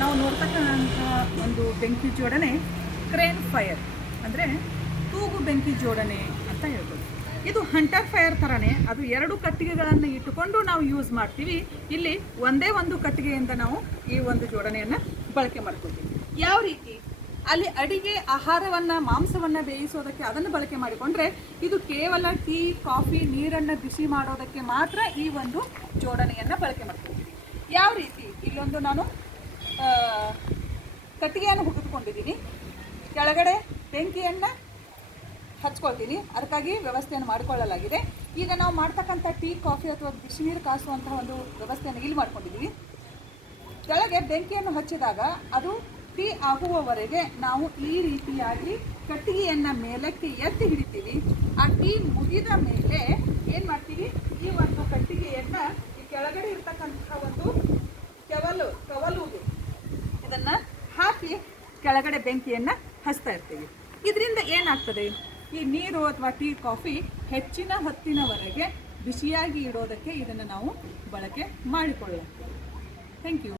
ನಾವು ನೋಡ್ತಕ್ಕಂಥ ಒಂದು ಬೆಂಕಿ ಜೋಡಣೆ ಕ್ರೇನ್ ಫೈರ್, ಅಂದರೆ ತೂಗು ಬೆಂಕಿ ಜೋಡಣೆ ಅಂತ ಹೇಳ್ಬೋದು. ಇದು ಹಂಟರ್ ಫೈರ್ ಥರನೇ, ಅದು 2 ಕಟ್ಟಿಗೆಗಳನ್ನು ಇಟ್ಟುಕೊಂಡು ನಾವು ಯೂಸ್ ಮಾಡ್ತೀವಿ. ಇಲ್ಲಿ ಒಂದೇ ಒಂದು ಕಟ್ಟಿಗೆಯಿಂದ ನಾವು ಈ ಒಂದು ಜೋಡಣೆಯನ್ನು ಬಳಕೆ ಮಾಡ್ಕೊತೀವಿ. ಯಾವ ರೀತಿ? ಅಲ್ಲಿ ಅಡಿಗೆ ಆಹಾರವನ್ನು, ಮಾಂಸವನ್ನು ಬೇಯಿಸೋದಕ್ಕೆ ಅದನ್ನು ಬಳಕೆ ಮಾಡಿಕೊಂಡ್ರೆ, ಇದು ಕೇವಲ ಟೀ, ಕಾಫಿ, ನೀರನ್ನು ಬಿಸಿ ಮಾಡೋದಕ್ಕೆ ಮಾತ್ರ ಈ ಒಂದು ಜೋಡಣೆಯನ್ನು ಬಳಕೆ ಮಾಡ್ಕೊತೀವಿ. ಯಾವ ರೀತಿ? ಇಲ್ಲೊಂದು ನಾನು ಕಟ್ಟಿಗೆಯನ್ನು ಹುಗಿದುಕೊಂಡಿದ್ದೀನಿ, ಕೆಳಗಡೆ ಬೆಂಕಿಯನ್ನು ಹಚ್ಕೊಳ್ತೀನಿ, ಅದಕ್ಕಾಗಿ ವ್ಯವಸ್ಥೆಯನ್ನು ಮಾಡಿಕೊಳ್ಳಲಾಗಿದೆ. ಈಗ ನಾವು ಮಾಡ್ತಕ್ಕಂಥ ಟೀ, ಕಾಫಿ ಅಥವಾ ಬಿಸಿನೀರು ಕಾಸುವಂತಹ ಒಂದು ವ್ಯವಸ್ಥೆಯನ್ನು ಇಲ್ಲಿ ಮಾಡ್ಕೊಂಡಿದ್ದೀವಿ. ಕೆಳಗೆ ಬೆಂಕಿಯನ್ನು ಹಚ್ಚಿದಾಗ ಅದು ಟೀ ಆಗುವವರೆಗೆ ನಾವು ಈ ರೀತಿಯಾಗಿ ಕಟ್ಟಿಗೆಯನ್ನು ಮೇಲಕ್ಕೆ ಎತ್ತಿ ಹಿಡಿತೀವಿ. ಆ ಟೀ ಮುಗಿದ ಮೇಲೆ ಏನು ಮಾಡ್ತೀವಿ? ಈ ಒಂದು ಕಟ್ಟಿಗೆಯನ್ನು ಈ ಕೆಳಗಡೆ ಇರ್ತಕ್ಕಂಥ ಒಂದು ಕವಲುಗೆ ಇದನ್ನು ಹಾಕಿ ಕೆಳಗಡೆ ಬೆಂಕಿಯನ್ನು ಹಚ್ತಾ ಇರ್ತೀವಿ. ಇದರಿಂದ ಏನಾಗ್ತದೆ? ಈ ನೀರು ಅಥವಾ ಟೀ, ಕಾಫಿ ಹೆಚ್ಚಿನ ಹೊತ್ತಿನವರೆಗೆ ಬಿಸಿಯಾಗಿ ಇಡೋದಕ್ಕೆ ಇದನ್ನು ನಾವು ಬಳಕೆ ಮಾಡಿಕೊಳ್ಳುತ್ತೇವೆ. Thank you.